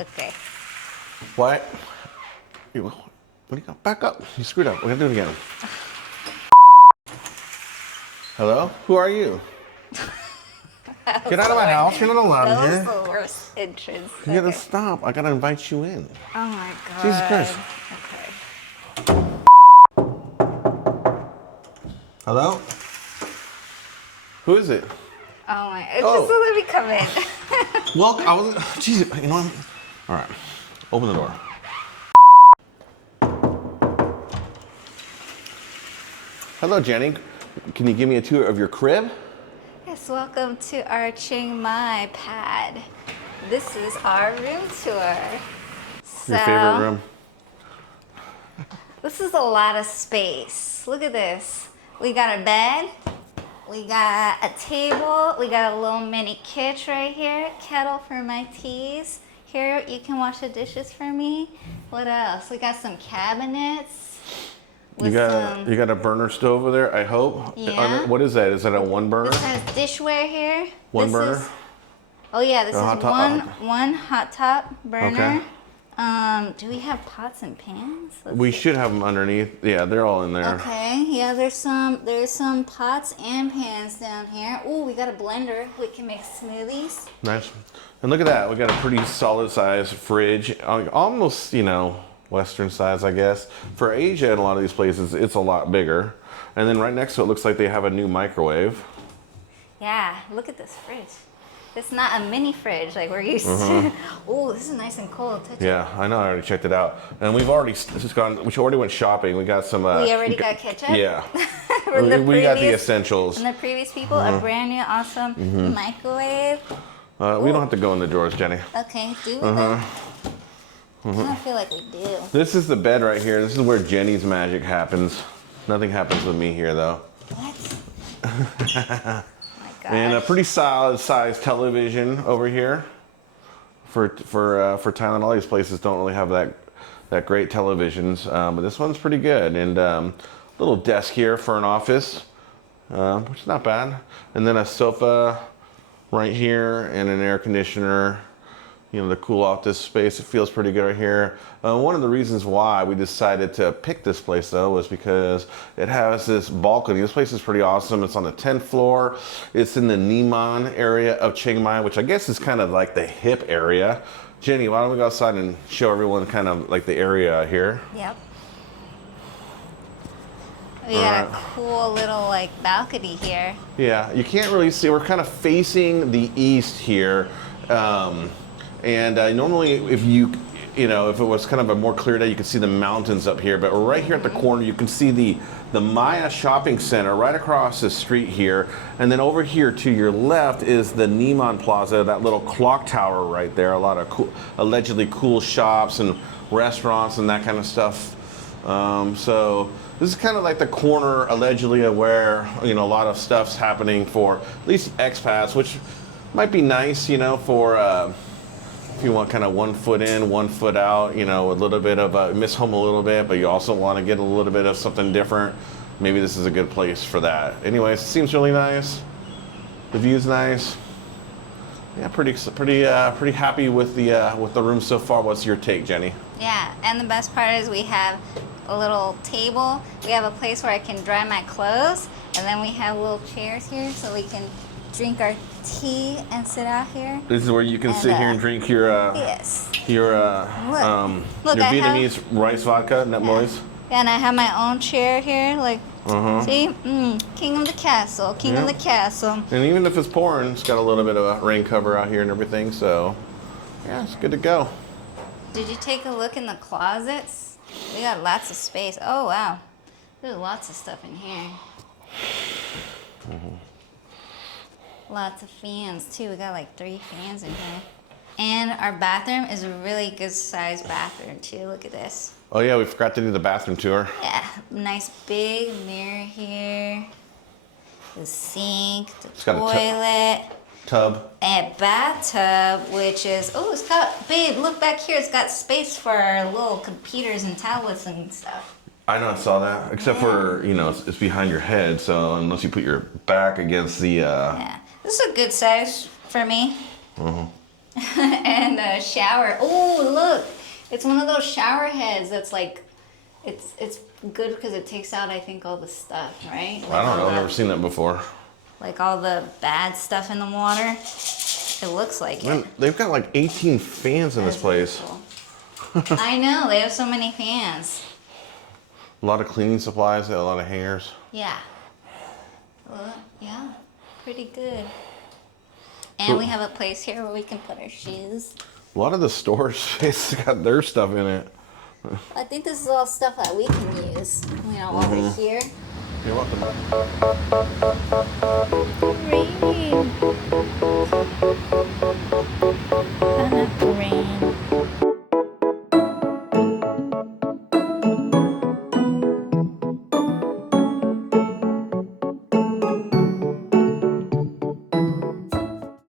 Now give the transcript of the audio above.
Okay. What? What do you got? Back up. You screwed up. We're gonna do it again. Hello? Who are you? Get out of my house. You're not allowed That here. was the worst entrance. You gotta stop. I gotta invite you in. Oh my god. Jesus Christ. Okay. Hello? Who is it? Oh my. Just let me come in. Well, I was. Jesus, you know what? All right. Open the door. Hello, Jenny. Can you give me a tour of your crib? Yes, welcome to our Chiang Mai pad. This is our room tour. So, Your favorite room? This is a lot of space. Look at this. We got a bed. We got a table. We got a little mini kitchen right here. Kettle for my teas. Here, you can wash the dishes for me. What else? We got some cabinets. You got a burner stove over there, I hope? Yeah. What is that? Is that a one burner? This has dishware here. One burner? Oh yeah, this is top. one hot top burner. Okay. Do we have pots and pans? We should have them underneath. Yeah, they're all in there. Okay, yeah, there's some pots and pans down here. Ooh, we got a blender. We can make smoothies. Nice. And look at that. We got a pretty solid size fridge. Almost, Western size, I guess. For Asia, in a lot of these places, it's a lot bigger. And then right next to it looks like they have a new microwave. Yeah, look at this fridge. It's not a mini fridge like we're used to. Oh, this is nice and cold. Yeah, I know. I already checked it out. And we've already already went shopping. We got some. We already got ketchup? Yeah. we got the essentials. From the previous people, a brand new awesome microwave. We don't have to go in the drawers, Jenny. Okay, do we though? I don't feel like we do. This is the bed right here. This is where Jenny's magic happens. Nothing happens with me here, though. What? My gosh. And a pretty solid size television over here. For Thailand, all these places don't really have that great televisions, but this one's pretty good. And little desk here for an office, which is not bad. And then a sofa right here and an air conditioner. To cool off this space. It feels pretty good right here. One of the reasons why we decided to pick this place though was because it has this balcony. This place is pretty awesome. It's on the 10th floor. It's in the Niman area of Chiang Mai, which I guess is kind of like the hip area. Jenny, why don't we go outside and show everyone kind of like the area here? Yep. We got a cool little balcony here. Yeah, you can't really see. We're kind of facing the east here. And normally if it was kind of a more clear day, you could see the mountains up here. But right here at the corner, you can see the Maya Shopping Center right across the street here. And then over here to your left is the Niman Plaza, that little clock tower right there. A lot of allegedly cool shops and restaurants and that kind of stuff. So this is kind of like the corner allegedly of where, a lot of stuff's happening for at least expats, which might be nice, for... if you want kind of 1 foot in, 1 foot out, a little bit of miss home a little bit, but you also want to get a little bit of something different. Maybe this is a good place for that. Anyways, it seems really nice. The view's nice. Yeah, pretty happy with the room so far. What's your take, Jenny? Yeah, and the best part is we have a little table. We have a place where I can dry my clothes, and then we have little chairs here so we can drink our tea and sit out here. This is where you can sit here and drink your Vietnamese rice vodka, net boys. Yeah, and I have my own chair here, see, king of the castle, king of the castle. And even if it's pouring, it's got a little bit of a rain cover out here and everything, so yeah, it's good to go. Did you take a look in the closets? We got lots of space. Oh wow, there's lots of stuff in here. Lots of fans too. We got 3 fans in here. And our bathroom is a really good sized bathroom too. Look at this. Oh yeah, we forgot to do the bathroom tour. Yeah, nice big mirror here. The sink, the toilet. Tub. A bathtub, which is, it's got, babe, look back here. It's got space for our little computers and tablets and stuff. I know, I saw that. Except for, it's behind your head, so unless you put your back against the... Yeah. This is a good size for me. And a shower. Oh, look. It's one of those shower heads that's like, it's good because it takes out, I think, all the stuff, right? Like I don't know. I've all never the- seen that before. Like all the bad stuff in the water. It looks like Man, it. they've got like 18 fans in this That's really place. cool. I know, they have so many fans. A lot of cleaning supplies, a lot of hangers. Yeah. Well, yeah, pretty good. And So- we have a place here where we can put our shoes. A lot of the storage space has got their stuff in it. I think this is all stuff that we can use, you know, while we're here. You're welcome. Raining.